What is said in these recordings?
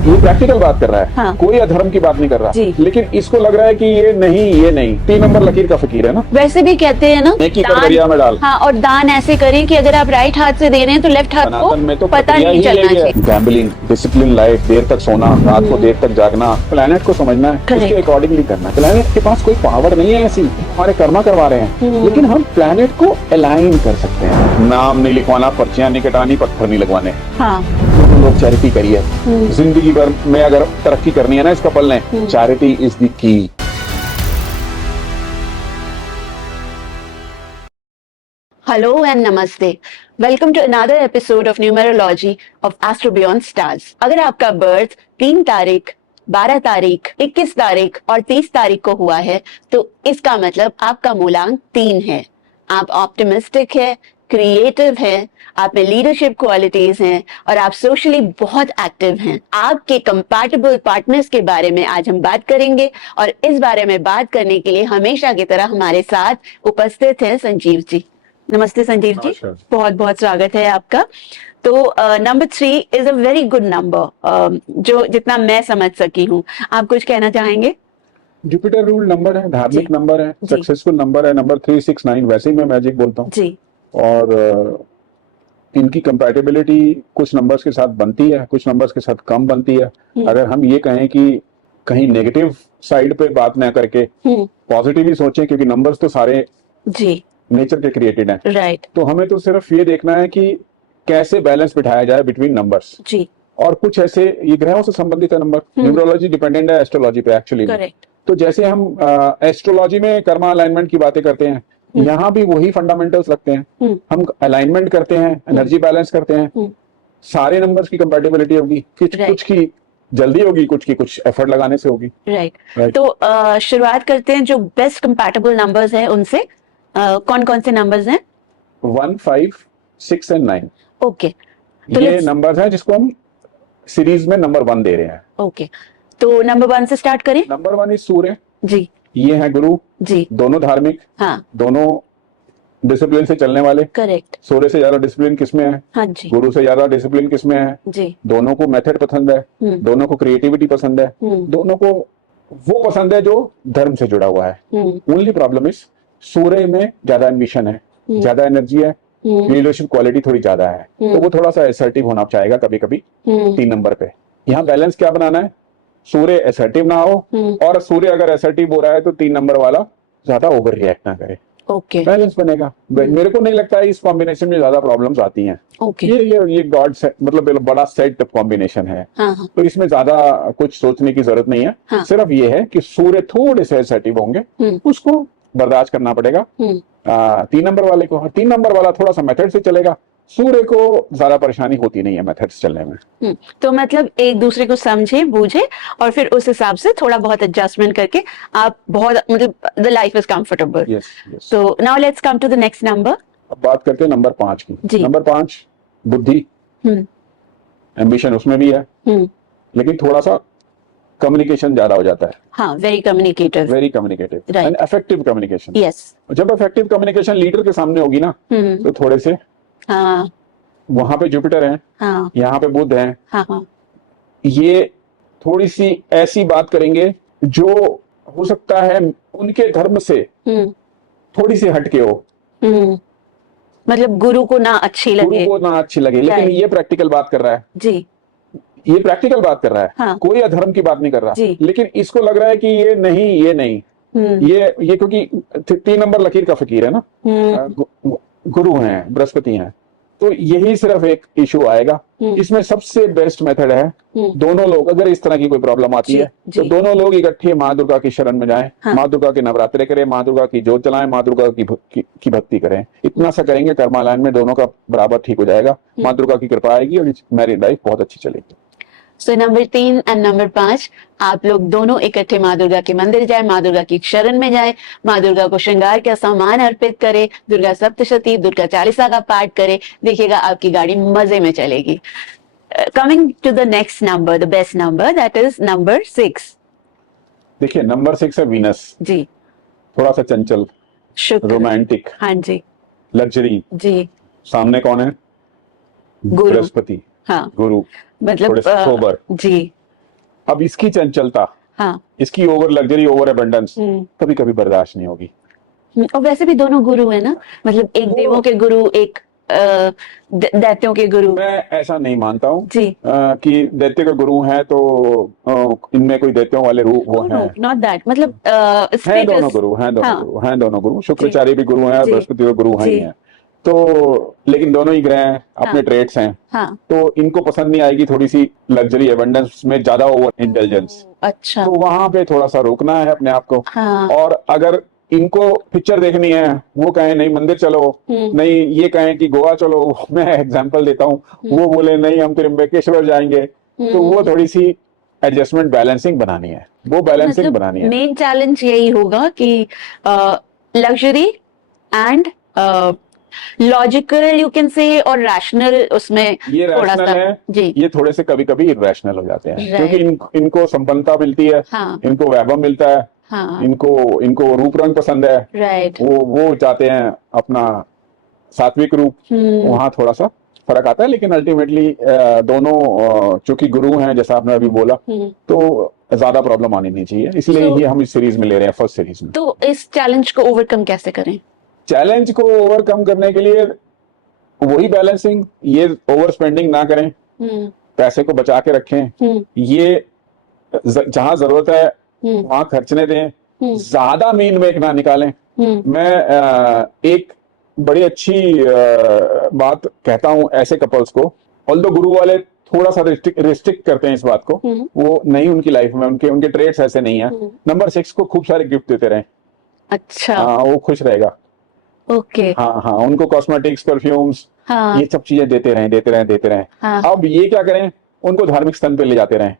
ये प्रैक्टिकल बात कर रहा है। हाँ। कोई अधर्म की बात नहीं कर रहा। जी। लेकिन इसको लग रहा है कि ये नहीं 3 नंबर लकीर का फकीर है ना। वैसे भी कहते हैं ना, नेकी कर दरिया में डाल। हाँ, और दान ऐसे करें कि अगर आप राइट हाथ से दे रहे हैं तो लेफ्ट हाथ को सनातन में तो पता नहीं चलना चाहिए। गैम्बलिंग, डिसिप्लिन लाइफ, देर तक सोना, रात को देर तक जागना, प्लेनेट को समझना है, Correct. उसके अकॉर्डिंगली करना है। प्लेनेट के पास कोई पावर नहीं है ऐसी, हमारे कर्मा करवा रहे हैं। लेकिन हम प्लेनेट को अलाइन कर सकते हैं। नाम नहीं लिखवाना, पर्चियां नहीं कटानी, पत्थर नहीं लगवाने। हाँ। तो लोग चैरिटी करिए। जिंदगी भर में अगर तरक्की करनी है ना इस कपल ने, charity is the key. Hello and namaste. Welcome to another episode of Numerology of Astro Beyond Stars. अगर आपका बर्थ 3 तारीख, 12 तारीख, 21 तारीख और 30 तारीख को हुआ है तो इसका मतलब आपका मूलांक 3 है। आप ऑप्टिमिस्टिक है, क्रिएटिव है, आप में लीडरशिप क्वालिटीज हैं और आप सोशली बहुत एक्टिव हैं। आपके कंपैटिबल पार्टनर्स के बारे में आज हम बात करेंगे और इस बारे में बात करने के लिए हमेशा की तरह हमारे साथ उपस्थित हैं संजीव जी। नमस्ते संजीव जी, बहुत बहुत स्वागत है आपका। तो number 3 is a very good number, जो जितना मैं समझ सकी हूँ। आप कुछ कहना चाहेंगे? जुपिटर रूल नंबर है, धार्मिक जी। नंबर है, जी। सक्सेसफुल नंबर है। नंबर 369 वैसे ही मैं मैजिक बोलता हूँ। जी। और इनकी कंपैटिबिलिटी कुछ नंबर्स के साथ बनती है, कुछ नंबर्स के साथ कम बनती है। अगर हम ये कहें कि कहीं नेगेटिव साइड पे बात ना करके पॉजिटिव ही सोचें, क्योंकि नंबर्स तो सारे जी नेचर के क्रिएटेड हैं। राइट। तो हमें तो सिर्फ ये देखना है कि कैसे बैलेंस बिठाया जाए बिटवीन नंबर्स। जी। और कुछ ऐसे ये ग्रहों से संबंधित है नंबर। न्यूमरोलॉजी डिपेंडेंट है एस्ट्रोलॉजी पे एक्चुअली। करेक्ट। तो जैसे हम एस्ट्रोलॉजी में कर्मा अलाइनमेंट की बातें करते हैं, यहाँ भी वही फंडामेंटल्स लगते हैं। हम अलाइनमेंट करते हैं, एनर्जी बैलेंस करते हैं। सारे नंबर्स की कंपैटिबिलिटी होगी, कुछ की जल्दी होगी, कुछ की कुछ एफर्ट लगाने से होगी। राइट। तो शुरुआत करते हैं जो बेस्ट कंपैटिबल नंबर्स हैं उनसे। कौन कौन से नंबर्स हैं? 1, 5, 6 एंड 9। ओके। ये नंबर्स हैं जिसको हम सीरीज में नंबर 1 दे रहे हैं। ओके, तो नंबर 1 से स्टार्ट करें। नंबर 1 इज सूर्य जी। ये है गुरु जी। दोनों धार्मिक, हाँ। दोनों डिसिप्लिन से चलने वाले। करेक्ट। सूर्य से ज्यादा डिसिप्लिन किसमें है? हाँ जी। गुरु से ज्यादा डिसिप्लिन किसमें है? जी। दोनों को मेथड पसंद है, दोनों को क्रिएटिविटी पसंद है, दोनों को वो पसंद है जो धर्म से जुड़ा हुआ है। ओनली प्रॉब्लम इज सूर्य में ज्यादा एम्बिशन है, ज्यादा एनर्जी है, लीडरशिप क्वालिटी थोड़ी ज्यादा है, तो वो थोड़ा सा असर्टिव होना चाहेगा कभी कभी 3 नंबर पे। यहाँ बैलेंस क्या बनाना है? सूर्य असर्टिव ना हो, और सूर्य अगर असर्टिव हो रहा है तो 3 नंबर वाला ज्यादा ओवर रिएक्ट ना करे। ओके। बैलेंस बनेगा। मेरे को नहीं लगता है इस कॉम्बिनेशन में ज्यादा प्रॉब्लम्स आती हैं। ओके। ये गॉड मतलब बड़ा सेट कॉम्बिनेशन है। हाँ। तो इसमें ज्यादा कुछ सोचने की जरूरत नहीं है। हाँ। सिर्फ ये है कि सूर्य थोड़े से असर्टिव होंगे, उसको बर्दाश्त करना पड़ेगा 3 नंबर वाले को। 3 नंबर वाला थोड़ा सा मेथड से चलेगा, सूर्य को ज्यादा परेशानी होती नहीं है मेथड से चलने में। तो मतलब एक दूसरे को समझे बूझे और फिर उस हिसाब से थोड़ा बहुत एडजस्टमेंट करके आप बहुत मतलब the life is comfortable. Yes. So now let's come to the next number. अब बात करते हैं नंबर 5 की। नंबर 5 बुद्धि, एम्बिशन उसमें भी है, लेकिन थोड़ा सा कम्युनिकेशन ज्यादा हो जाता है। हाँ, very communicative and effective communication. Yes. जब इफेक्टिव कम्युनिकेशन लीडर के सामने होगी ना, तो थोड़े से वहां पे जुपिटर है, यहाँ पे बुध है, ये थोड़ी सी ऐसी बात करेंगे जो हो सकता है उनके धर्म से थोड़ी सी हटके हो। मतलब गुरु को ना अच्छी लगे, लेकिन ये प्रैक्टिकल बात कर रहा है जी। ये प्रैक्टिकल बात कर रहा है। हाँ। कोई अधर्म की बात नहीं कर रहा जी। लेकिन इसको लग रहा है कि ये नहीं ये क्योंकि 3 नंबर लकीर का फकीर है ना, गुरु हैं, बृहस्पति हैं, तो यही सिर्फ एक इशू आएगा। इसमें सबसे बेस्ट मेथड है दोनों लोग, अगर इस तरह की कोई प्रॉब्लम आती है तो दोनों लोग इकट्ठे माँ दुर्गा की शरण में जाएं। हाँ। माँ दुर्गा के नवरात्रे करें, माँ दुर्गा की जोत जलाएं, माँ दुर्गा की भक्ति करें। इतना सा करेंगे, कर्मा लाइन में दोनों का बराबर ठीक हो जाएगा। माँ दुर्गा की कृपा आएगी और मैरिड लाइफ बहुत अच्छी चलेगी। सो नंबर 3 एंड नंबर 5 आप लोग दोनों इकट्ठे माँ दुर्गा के मंदिर जाए, माँ दुर्गा की शरण में जाए, माँ दुर्गा को श्रृंगार का सामान अर्पित करे, दुर्गा सप्तशती, दुर्गा चालीसा का पाठ करे। देखिएगा आपकी गाड़ी मजे में चलेगी। Coming to the next number, the best number, that is number 6। देखिए नंबर 6 है वीनस जी। थोड़ा सा चंचल, रोमांटिक, हाँ जी, लग्जरी जी। सामने कौन है? गुरु, बृहस्पति। हाँ, गुरु, मतलब सोबर जी। अब इसकी चंचलता, हाँ। इसकी ओवर लग्जरी, ओवर एबंडेंस कभी कभी बर्दाश्त नहीं होगी। और वैसे भी दोनों गुरु है ना, मतलब एक देवों के गुरु, एक दैत्यों के गुरु। मैं ऐसा नहीं मानता हूँ जी। कि दैत्य के गुरु हैं तो इनमें कोई दैत्यों वाले रूप वो हैं। नॉट दैट, मतलब हैं status- दोनों गुरु, हैं दोनों हाँ। गुरु, हैं दोनों गुरु, शुक्राचार्य भी गुरु हैं, जी। बृहस्पति के गुरु हैं ही जी। हैं। तो लेकिन दोनों ही ग्रह हैं, अपने हाँ। ट्रेट्स हैं। हाँ। तो इनको पसंद नहीं आएगी थोड़ी सी लग्जरी, एबंडेंस में ज्यादा ओवर इंटेलिजेंस। अच्छा। तो वहां पे थोड़ा सा रोकना है अपने आप को। हाँ। और अगर इनको पिक्चर देखनी है, वो कहें नहीं मंदिर चलो, नहीं ये कहें कि गोवा चलो, मैं एग्जांपल देता हूँ, वो बोले नहीं हम त्रिम्बकेश्वर जाएंगे, तो वो थोड़ी सी एडजस्टमेंट, बैलेंसिंग बनानी है, वो बैलेंसिंग मतलब बनानी है। मेन चैलेंज यही होगा कि luxury and logical you can say और रैशनल, उसमें ये थोड़ा रैशनल सा। है, जी। ये थोड़े से कभी कभी इरेशनल हो जाते हैं, Right. क्योंकि इनको संपन्नता मिलती है, हाँ। इनको वैभव मिलता है, हाँ। इनको रूप रंग पसंद है, राइट। वो चाहते हैं अपना सात्विक रूप, वहां थोड़ा सा फर्क आता है। लेकिन अल्टीमेटली दोनों चूंकि गुरु हैं, जैसा आपने अभी बोला, तो ज्यादा प्रॉब्लम आनी नहीं चाहिए, इसलिए So- ही हम इस सीरीज में ले रहे हैं, फर्स्ट सीरीज में। तो इस चैलेंज को ओवरकम कैसे करें? चैलेंज को ओवरकम करने के लिए वही बैलेंसिंग, ये ओवर स्पेंडिंग ना करें, पैसे को बचा के रखें, ये जहां जरूरत है वहां खर्चने दें, ज्यादा मीन मेक ना निकालें। मैं एक बड़ी अच्छी बात कहता हूं ऐसे कपल्स को, ऑल्दो गुरु वाले थोड़ा सा रिस्ट्रिक्ट करते हैं इस बात को, वो नहीं, उनकी लाइफ में उनके ट्रेड्स ऐसे नहीं है। नंबर 6 को खूब सारे गिफ्ट देते रहें। अच्छा। हाँ, वो खुश रहेगा। ओके। हाँ हाँ, उनको कॉस्मेटिक्स, परफ्यूम्स, हाँ। ये सब चीजें देते रहें। हाँ। अब ये क्या करें, उनको धार्मिक स्थान पे ले जाते रहें।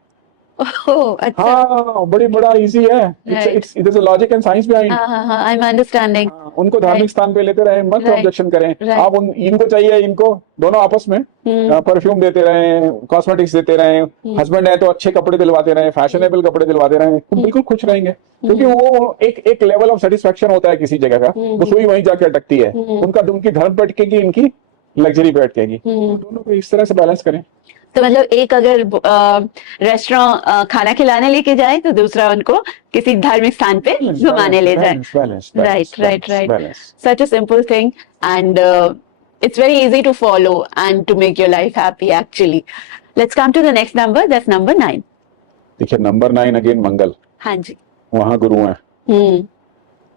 ओह, अच्छा। हाँ, बड़ा इजी है, it's it's a logic and science behind. हाँ, आई एम अंडरस्टैंडिंग। उनको धार्मिक स्थान पे लेते रहें, मत ऑब्जेक्शन करें। Right. आप इनको चाहिए, इनको दोनों आपस में परफ्यूम देते रहें, कॉस्मेटिक्स देते रहें, हस्बैंड है तो अच्छे कपड़े दिलवाते रहें, फैशनेबल कपड़े दिलवाते रहें, तो बिल्कुल खुश रहेंगे। क्योंकि वो एक लेवल ऑफ सेटिस्फेक्शन होता है किसी जगह का, वो सुई वहीं जाके अटकती है। उनकी धर्म पे अटकेगी, इनकी लग्जरी पे अटकेगी। तो दोनों को इस तरह से बैलेंस करें। तो मतलब एक अगर रेस्टोरेंट खाना खिलाने लेके जाए, तो दूसरा उनको किसी धार्मिक स्थान पे घुमाने ले जाए। Right. Such a simple thing, and it's very easy to follow and to make your life happy actually. Let's come to the next number, that's number 9. देखिए नंबर 9 अगेन मंगल, हाँ जी। वहां गुरु हैं,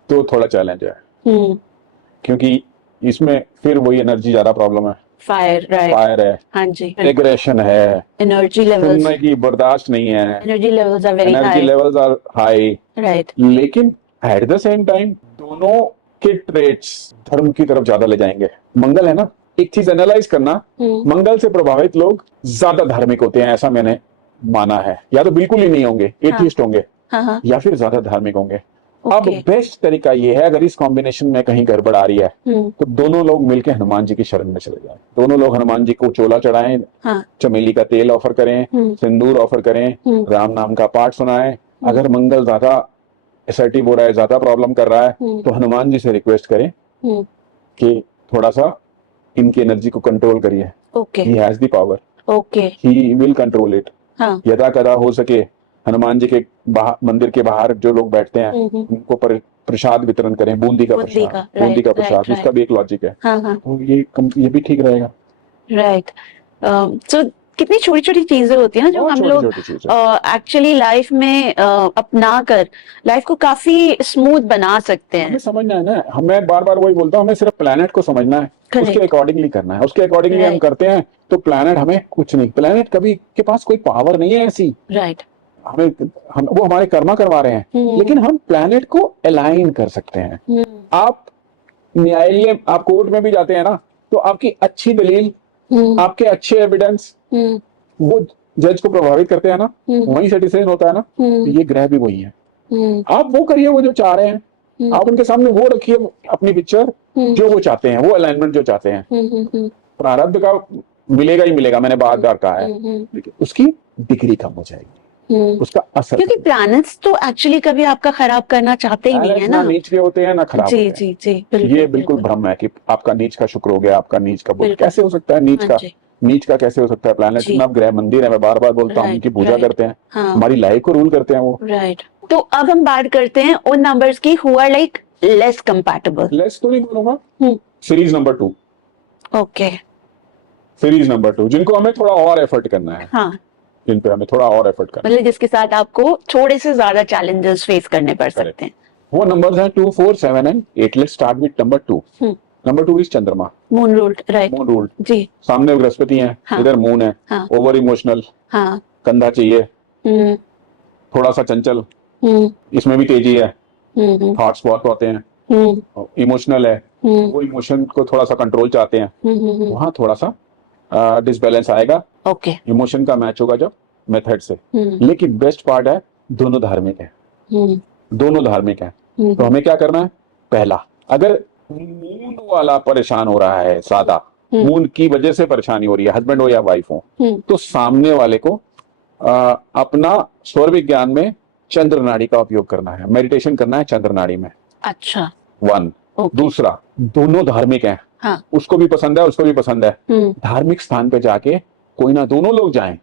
तो थोड़ा चैलेंज है, क्योंकि इसमें फिर वही एनर्जी ज्यादा प्रॉब्लम है। Fire, right. फायर है, हाँ जी। एग्रेशन है, एनर्जी लेवल्स, सुनने की बर्दाश्त नहीं है, energy levels are very energy high. Levels are high. Right. लेकिन एट द सेम टाइम दोनों के ट्रेट्स धर्म की तरफ ज्यादा ले जाएंगे। मंगल है ना, एक चीज एनालाइज करना, मंगल से प्रभावित लोग ज्यादा धार्मिक होते हैं, ऐसा मैंने माना है। या तो बिल्कुल ही नहीं होंगे, एथिस्ट होंगे, या फिर ज्यादा धार्मिक होंगे। अब बेस्ट तरीका ये है, अगर इस कॉम्बिनेशन में कहीं गड़बड़ आ रही है, तो दोनों लोग मिलकर हनुमान जी की शरण में चले जाएं। दोनों लोग हनुमान जी को चोला चढ़ाएं, चमेली का तेल ऑफर करें, सिंदूर ऑफर करें, राम नाम का पाठ सुनाएं। अगर मंगल ज्यादा असर्टिव हो रहा है, ज्यादा प्रॉब्लम कर रहा है, तो हनुमान जी से रिक्वेस्ट करें कि थोड़ा सा इनकी एनर्जी को कंट्रोल करिए। He has the power, he will control it. यदा कदा हो सके हनुमान जी के मंदिर के बाहर जो लोग बैठते हैं, उनको प्रसाद वितरण करें, बूंदी का प्रसाद, इसका भी एक लॉजिक है। तो ये भी ठीक रहेगा। राइट। सो कितनी छोटी छोटी चीजें होती है ना, जो हम लोग एक्चुअली लाइफ में अपना कर लाइफ को काफी स्मूथ बना सकते हैं। हमें समझना है ना, हमें बार बार वही बोलता हूँ, हमें सिर्फ प्लेनेट को समझना है, उसके अकॉर्डिंगली करना है, उसके अकॉर्डिंगली हम करते हैं तो प्लेनेट हमें कुछ नहीं, प्लेनेट कभी के पास कोई पावर नहीं है ऐसी। राइट। वो हमारे कर्मा करवा रहे हैं, लेकिन हम प्लेनेट को अलाइन कर सकते हैं। आप न्यायालय, आप कोर्ट में भी जाते हैं ना, तो आपकी अच्छी दलील, आपके अच्छे एविडेंस वो जज को प्रभावित करते हैं ना, वही से डिसीजन होता है ना। ये ग्रह भी वही है। आप वो करिए वो जो चाह रहे हैं, आप उनके सामने वो रखिए अपनी पिक्चर, जो वो चाहते हैं, वो अलाइनमेंट जो चाहते हैं। प्रारब्ध का मिलेगा ही मिलेगा, मैंने बार बार कहा है, उसकी डिग्री कम हो जाएगी, उसका असर, क्योंकि प्लैनेट्स तो एक्चुअली कभी आपका खराब करना चाहते ही नहीं है ना। नीच के होते हैं ना खराब जी होते हैं। जी जी, ये बिल्कुल भ्रम है कि आपका नीच का शुक्र हो गया, आपका नीच का बुध, कैसे हो सकता है नीच का? नीच का कैसे हो सकता है? प्लैनेट जी। नव ग्रह मंदिर है, मैं बार बार बोलता हूँ, Right, उनकी पूजा right. करते हैं, हाँ। हमारी लाइफ को रूल करते हैं वो। राइट तो अब हम बात करते हैं उन नंबर्स की who are like less compatible. Less तो नहीं बोलूंगा, series number 2, okay. Series number 2 जिनको हमें थोड़ा और एफर्ट करना है, हाँ, जिन पे हमें थोड़ा और एफर्ट करना मतलब जिसके साथ आपको थोड़े से ज्यादा चैलेंजेस फेस करने पड़ Correct. सकते हैं। है। वो नंबर्स हैं 2, 4, 7 and 8। Let's start with number 2। Number 2 is चंद्रमा, moon ruled, right. Moon ruled. जी। सामने बृहस्पति है, हाँ। इधर मून है, हाँ। ओवर इमोशनल, हाँ। कंधा चाहिए, हम्म थोड़ा सा चंचल, हम्म इसमें भी तेजी है, हम्म थॉट्स बहुत होते हैं, हम्म इमोशनल है, हम्म वो इमोशन को थोड़ा सा कंट्रोल चाहते हैं, वहां थोड़ा सा डिसबैलेंस आएगा। ओके। इमोशन का मैच होगा जब मेथड से। लेकिन बेस्ट पार्ट है, दोनों धार्मिक है, दोनों धार्मिक है। तो हमें क्या करना है? पहला, अगर मून वाला परेशान हो रहा है, सादा मून की वजह से परेशानी हो रही है, हस्बैंड हो या वाइफ हो, तो सामने वाले को अपना स्वर विज्ञान में चंद्र नाड़ी का उपयोग करना है, मेडिटेशन करना है चंद्र नाड़ी में। अच्छा। 1। Okay. दूसरा, दोनों धार्मिक हैं, हाँ। उसको भी पसंद है, उसको भी पसंद है, धार्मिक स्थान पे जाके कोई ना दोनों लोग जाएं,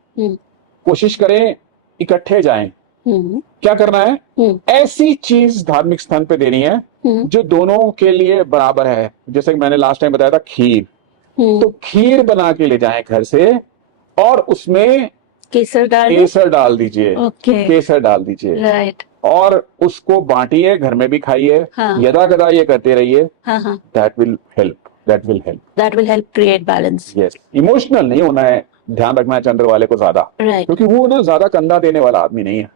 कोशिश करें इकट्ठे जाएं। क्या करना है? ऐसी चीज धार्मिक स्थान पे देनी है जो दोनों के लिए बराबर है। जैसे कि मैंने लास्ट टाइम बताया था, खीर। तो खीर बना के ले जाएं घर से, और उसमें केसर डाल दीजिए। ओके। केसर डाल दीजिए, राइट। और उसको बांटिए, घर में भी खाइए। हाँ। यदा कदा ये करते रहिए। हाँ हाँ। That will help, that will help. That will help create balance. Yes, emotional नहीं होना है, ध्यान रखना है चंद्र वाले को ज्यादा, राइट। क्योंकि वो ना ज्यादा कंधा देने वाला आदमी नहीं है।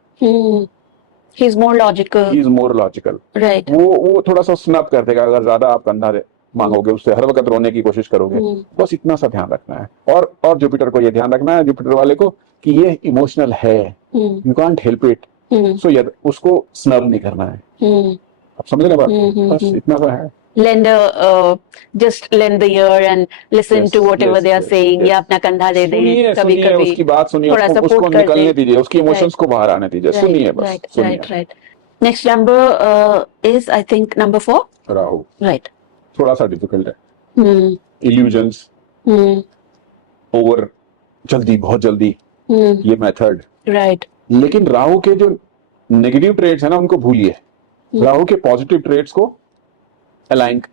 He is more logical. He is more logical. Right. वो थोड़ा सा स्नैप कर देगा अगर ज्यादा आप कंधा मांगोगे, उससे हर वक्त रोने की कोशिश करोगे। बस इतना सा ध्यान रखना है। और जुपिटर को ये ध्यान रखना है, जुपिटर वाले को, कि ये इमोशनल है, यू कांट हेल्प इट, सो यद उसको स्नब नहीं करना है। आप समझ रहे बात? बस इतना सा है। Lend just lend the ear and listen Yes, to whatever yes, they are yes, saying, yes. या अपना कंधा दे दें सुनिए, कभी सुनिए कभी, उसकी बात सुनिए, थोड़ा उसको सपोर्ट कर निकलने दें। दीजिए, उसकी इमोशंस को बाहर आने दीजिए, सुनिए बस, राइट सुनिए। Right right. Next number is I think number 4। Rahu right. थोड़ा सा डिफिकल्ट है, इल्यूजन्स, ओवर जल्दी, बहुत जल्दी, ये मेथड। राइट। लेकिन राहु के जो नेगेटिव ट्रेड्स है ना, उनको भूलिए, राहु के पॉजिटिव ट्रेड्स को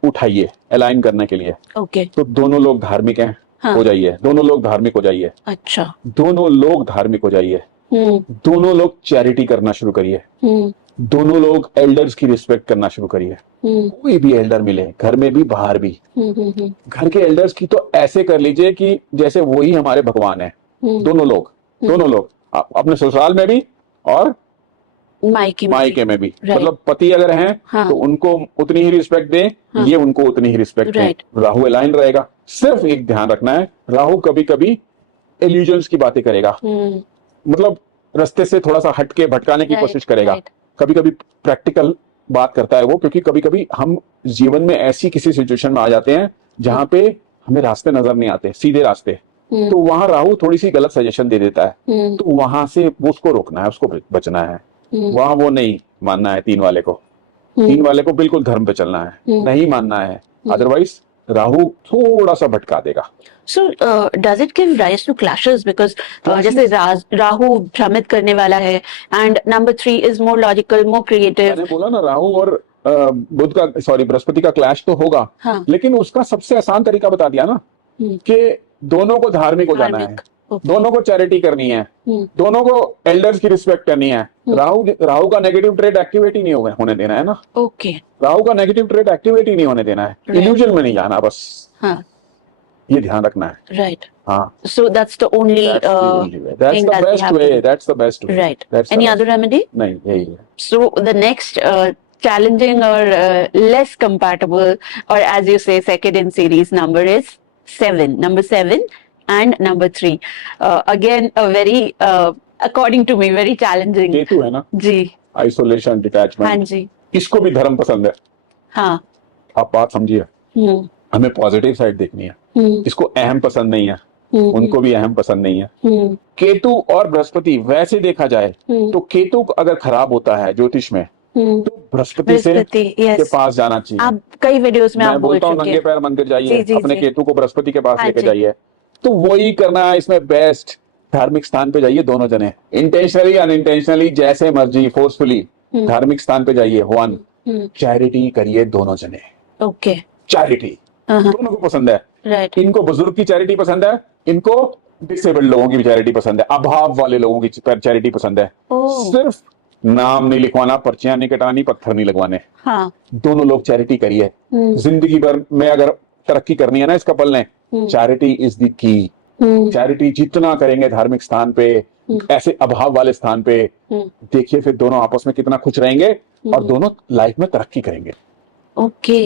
उठाइए अलाइन करने के लिए। ओके। तो दोनों लोग धार्मिक हैं, हाँ। हो जाइए, दोनों लोग धार्मिक हो जाइए। अच्छा। दोनों लोग धार्मिक हो जाइए, दोनों लोग चैरिटी करना शुरू करिए, दोनों लोग एल्डर्स की रिस्पेक्ट करना शुरू करिए। कोई भी एल्डर मिले, घर में भी बाहर भी, घर के एल्डर्स की तो ऐसे कर लीजिए कि जैसे वही हमारे भगवान है। दोनों लोग, दोनों लोग, अपने ससुराल में भी और मायके में भी। मतलब पति अगर हैं, हाँ। तो उनको उतनी ही रिस्पेक्ट दें, हाँ। ये उनको उतनी ही रिस्पेक्ट दें। राहु अलाइन रहेगा। सिर्फ एक ध्यान रखना है, राहु कभी कभी इल्यूजन्स की बातें करेगा, मतलब रास्ते से थोड़ा सा हटके भटकाने की कोशिश करेगा। कभी कभी प्रैक्टिकल बात करता है वो, क्योंकि कभी कभी हम जीवन में ऐसी किसी सिचुएशन में आ जाते हैं जहां पे हमें रास्ते नजर नहीं आते, सीधे रास्ते, तो वहां राहु थोड़ी सी गलत सजेशन दे देता है। तो वहां से उसको रोकना है, उसको बचना है। वहां वो नहीं मानना है, 3 वाले को, 3 वाले को बिल्कुल धर्म पे चलना है, नहीं मानना है, अदरवाइज राहु थोड़ा सा भटका देगा। So does it give rise to clashes because जैसे राहु भ्रमित करने वाला है and number 3 is more logical, more creative. मैंने बोला ना, राहु और बुध का, सॉरी, बृहस्पति का क्लैश तो होगा। हाँ। लेकिन उसका सबसे आसान तरीका बता दिया ना, कि दोनों को धार्मिक हो जाना है, दोनों को चैरिटी करनी है, दोनों को एल्डर्स की रिस्पेक्ट करनी है। राहु का नेगेटिव ट्रेड एक्टिवेट ही नहीं होने देना है ना। ओके। राहु का नेगेटिव ट्रेड एक्टिवेट ही नहीं होने देना है, इल्यूजन में नहीं जाना बस। हाँ। ये ध्यान रखना है। राइट। हाँ। So that's the only that's the best way. That's the best way. Right. Any other remedy? नहीं, यही है। So the next challenging or less compatible, or as you say, second in series number is 7. Number 7 and number 3. Again, a very, according to me, very challenging. Ketu है ना जी। Isolation, detachment. हाँ जी। इसको भी धर्म पसंद है। हाँ। आप बात समझिए, हमें पॉजिटिव साइड देखनी है। इसको अहम पसंद नहीं है, उनको भी अहम पसंद नहीं है। केतु और बृहस्पति वैसे देखा जाए तो केतु अगर खराब होता है ज्योतिष में, तो बृहस्पति से के पास जाना चाहिए। आप कई वीडियोस में आप बोल बोलता हूँ, चुके नंगे हैं। पैर मंदिर जाइए, अपने केतु को बृहस्पति के पास लेके जाइए। तो वही करना है इसमें बेस्ट। धार्मिक स्थान पे जाइए दोनों जने, इंटेंशनली अनइंटेंशनली जैसे मर्जी, फोर्सफुली धार्मिक स्थान पे जाइए। वन, चैरिटी करिए दोनों जने। ओके। चैरिटी दोनों को पसंद है। राइट। इनको बुजुर्ग की चैरिटी पसंद है, इनको डिसेबल्ड लोगों की भी चैरिटी पसंद है, अभाव वाले लोगों की चैरिटी पसंद है। सिर्फ नाम नहीं लिखवाना, पर्चियां नहीं कटानी, पत्थर नहीं लगवाने। हाँ। दोनों लोग चैरिटी करिए। जिंदगी भर में अगर तरक्की करनी है ना इस कपल ने, charity is the key. Charity जितना करेंगे धार्मिक स्थान पे, ऐसे अभाव वाले स्थान पे, देखिए फिर दोनों आपस में कितना खुश रहेंगे और दोनों लाइफ में तरक्की करेंगे। Okay,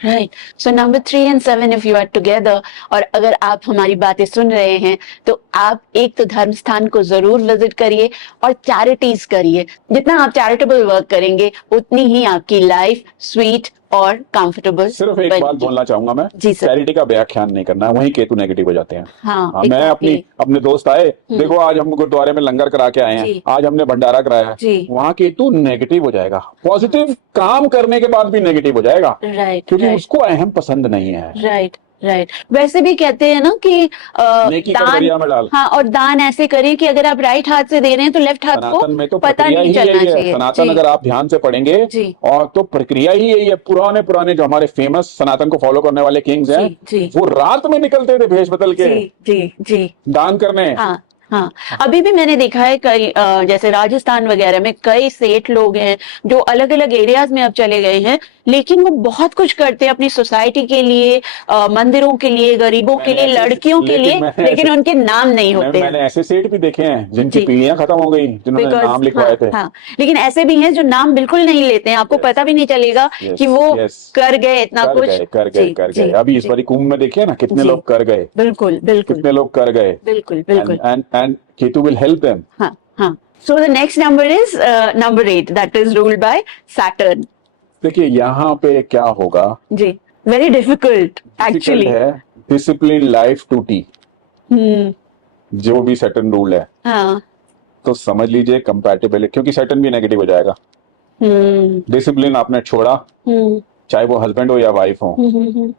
right. So number 3 and 7 if you are together, और अगर आप हमारी बातें सुन रहे हैं तो आप एक तो धर्म स्थान को जरूर विजिट करिए और चैरिटीज करिए। जितना आप चैरिटेबल वर्क करेंगे उतनी ही आपकी लाइफ स्वीट और कंफर्टेबल। सिर्फ एक बात बोलना चाहूंगा मैं, जी सर। चैरिटी का व्याख्यान नहीं करना है, वहीं केतु नेगेटिव हो जाते हैं। हाँ, मैं exactly। अपने दोस्त आए, देखो आज हम गुरुद्वारे में लंगर करा के आए हैं, आज हमने भंडारा कराया, वहां केतु नेगेटिव हो जाएगा, पॉजिटिव काम करने के बाद भी नेगेटिव हो जाएगा। राइट, क्योंकि उसको अहम पसंद नहीं है। Right, right. वैसे भी कहते हैं ना कि नेकी कर दरिया में डाल। हाँ, और दान ऐसे करें कि अगर आप राइट हाथ से दे रहे हैं तो लेफ्ट हाथ को सनातन में तो पता नहीं चलना चाहिए। सनातन अगर आप ध्यान से पढ़ेंगे और तो प्रक्रिया ही यही है। पुराने पुराने जो हमारे फेमस सनातन को फॉलो करने वाले किंग्स हैं, वो रात में निकलते थे भेष बदल के जी दान करने। हाँ, हाँ। अभी भी मैंने देखा है कई जैसे राजस्थान वगैरह में कई सेठ लोग हैं जो अलग अलग एरियाज में अब चले गए हैं, लेकिन वो बहुत कुछ करते हैं अपनी सोसाइटी के लिए, मंदिरों के लिए, गरीबों के लिए, लड़कियों के लिए, लेकिन उनके नाम नहीं होते। मैंने ऐसे सेठ भी देखे हैं जिनकी पीढ़ियां खत्म हो गई, जिन्होंने नाम लिखवाए थे। हाँ, लेकिन ऐसे भी हैं जो नाम बिल्कुल नहीं लेते हैं, आपको पता भी नहीं चलेगा कि वो कर गए इतना कुछ। कर गए। अभी इस बारी कुंभ में देखिए ना कितने लोग कर गए। बिल्कुल, कितने लोग कर गए। बिल्कुल। And Ketu will help them. हाँ। So the next number is number 8, that is ruled by Saturn. देखिए यहाँ पे क्या होगा जी, very difficult actually है। डिसिप्लिन लाइफ टूटी, जो भी सैटर्न रूल है। हाँ। तो समझ लीजिए कंपैटिबल, क्योंकि सैटर्न भी नेगेटिव हो जाएगा। डिसिप्लिन आपने छोड़ा, चाहे वो हस्बैंड हो या वाइफ हो,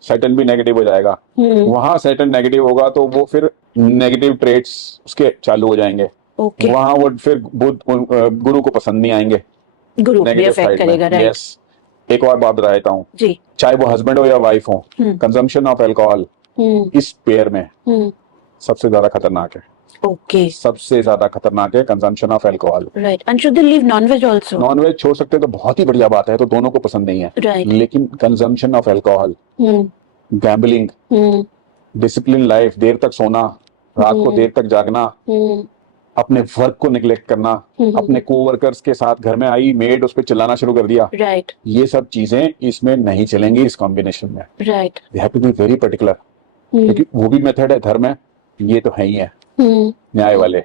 सैटर्न भी नेगेटिव हो जाएगा। वहां सैटर्न नेगेटिव होगा तो वो फिर नेगेटिव ट्रेट्स उसके चालू हो जाएंगे। वहां वो फिर गुरु को पसंद नहीं आएंगे, गुरु भी अफेक्ट करेगा। राइट। एक और बात बता देता हूँ, चाहे वो हस्बैंड हो या वाइफ हो, कंजम्पशन ऑफ अल्कोहल इस पेयर में सबसे ज्यादा खतरनाक है। सबसे ज्यादा खतरनाक है consumption of alcohol. Right. And should they leave non veg also? Non veg छोड़ सकते हैं तो बहुत ही बढ़िया बात है, तो दोनों को पसंद नहीं है। लेकिन consumption of alcohol, gambling, discipline life, देर तक सोना, रात को देर तक जागना, अपने वर्क को निग्लेक्ट करना, अपने कोवर्कर्स के साथ घर में आई मेड उस पर चिल्लाना शुरू कर दिया, ये सब चीजें इसमें नहीं चलेंगी इस कॉम्बिनेशन में। They have to be very particular, क्योंकि वो भी मेथड है धर्म है, ये तो है ही है न्याय वाले।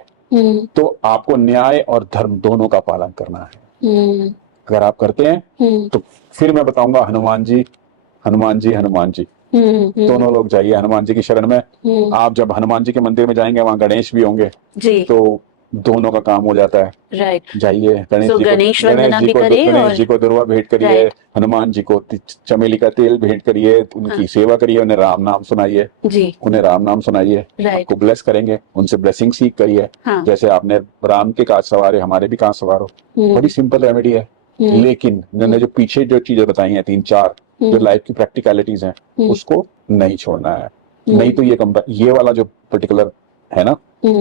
तो आपको न्याय और धर्म दोनों का पालन करना है। अगर आप करते हैं तो फिर मैं बताऊंगा हनुमान जी दोनों लोग जाइए हनुमान जी की शरण में। आप जब हनुमान जी के मंदिर में जाएंगे वहां गणेश भी होंगे, तो दोनों का काम हो जाता है। राइट। जाइए गणेश जी को दुर्वा भेंट करिए, हनुमान जी को चमेली का तेल भेंट करिए, उनकी सेवा करिए, उन्हें राम नाम सुनाइए, आपको ब्लेस करेंगे, उनसे ब्लेसिंग सीख करिए। जैसे आपने राम के काज सवारे, हमारे भी काज सवारो। बड़ी सिंपल रेमेडी है, लेकिन मैंने जो पीछे जो चीजें बताई हैं 3-4 जो लाइफ की प्रैक्टिकलिटीज हैं, उसको नहीं छोड़ना है। नहीं तो ये वाला जो पर्टिकुलर है ना,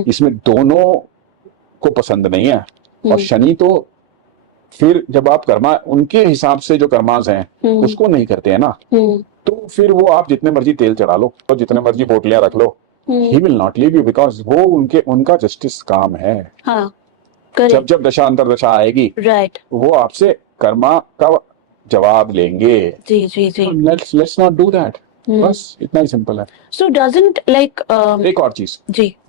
इसमें दोनों को पसंद नहीं है। और शनि तो फिर जब आप कर्मा उनके हिसाब से जो कर्मास हैं उसको नहीं करते हैं ना, तो फिर वो आप जितने मर्जी तेल चढ़ा लो और जितने मर्जी पोटलियां रख लो, he will not leave you, because वो उनका जस्टिस काम है। जब दशा अंतर दशा आएगी, वो आपसे कर्मा का जवाब लेंगे। Let's not do that. बस इतना ही सिंपल है। सो डजंट लाइक एक और चीज,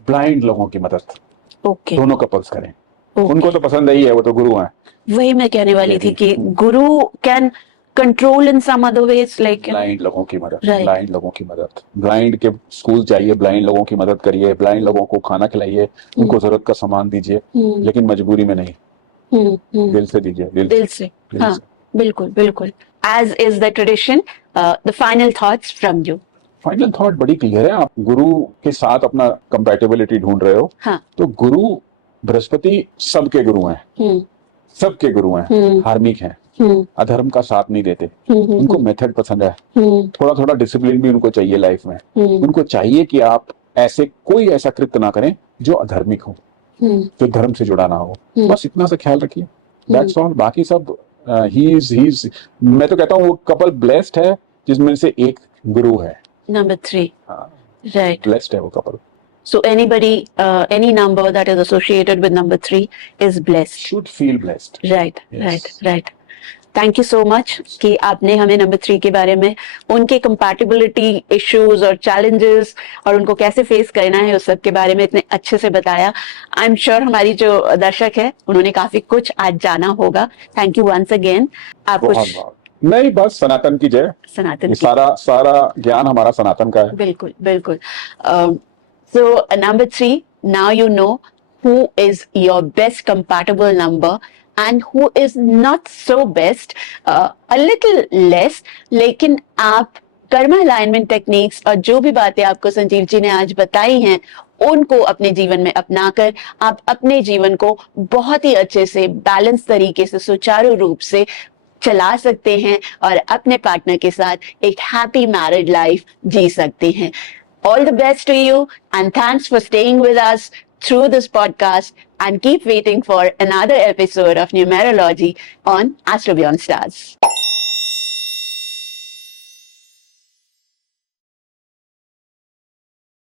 ब्लाइंड लोगों की मदद दोनों कपल्स करें। उनको तो पसंद ही है, वो तो गुरु हैं। वही मैं कहने वाली थी कि Guru can control in some other ways, like blind लोगों की मदद, ब्लाइंड के स्कूल जाइए, ब्लाइंड लोगों की मदद करिए, ब्लाइंड लोगों को खाना खिलाइए, उनको जरूरत का सामान दीजिए, लेकिन मजबूरी में नहीं, दिल से दीजिए, दिल से। हाँ, बिल्कुल। As is the tradition, the final thoughts from you. Final thought बड़ी क्लियर है। आप गुरु के साथ अपना कंपैटिबिलिटी ढूंढ रहे हो, हाँ। तो गुरु बृहस्पति सबके गुरु हैं, सबके गुरु हैं, धार्मिक हैं, अधर्म का साथ नहीं देते, उनको मेथड पसंद है, थोड़ा थोड़ा डिसिप्लिन भी उनको चाहिए लाइफ में। उनको चाहिए कि आप ऐसे कोई ऐसा कृत्य ना करें जो अधर्मिक हो, जो धर्म से जुड़ा ना हो। बस इतना सा ख्याल रखिए, दैट्स ऑल। बाकी सब ही इज मैं तो कहता हूँ वो कपल ब्लेस्ड है जिसमें से एक गुरु है। Number 3. Right. ब्लेस्ड है वो couple. So anybody, any number that is associated with number 3 is blessed. Should feel blessed. Right, Yes. right. Thank you so much कि आपने हमें नंबर 3 के बारे में, उनके कंपैटिबिलिटी इश्यूज और चैलेंजेस और उनको कैसे फेस करना है उस सब के बारे में इतने अच्छे से बताया। आई एम श्योर हमारी जो दर्शक है उन्होंने काफी कुछ आज जाना होगा। Thank you once again. आप बहुत कुछ बहुत नहीं, बस सनातन की जय। सनातन ये की सारा ज्ञान हमारा सनातन का है। बिल्कुल बिल्कुल। So number 3, now you know who is your best compatible number and who is not so best, a little less, लेकिन आप कर्मा अलाइनमेंट टेक्निक्स और जो भी बातें आपको संजीव जी ने आज बताई हैं उनको अपने जीवन में अपनाकर आप अपने जीवन को बहुत ही अच्छे से बैलेंस तरीके से सुचारू रूप से चला सकते हैं और अपने पार्टनर के साथ एक हैप्पी मैरिड लाइफ जी सकते हैं। All the best to you and thanks for staying with us through this podcast and keep waiting for another episode of Numerology on Astro Beyond Stars.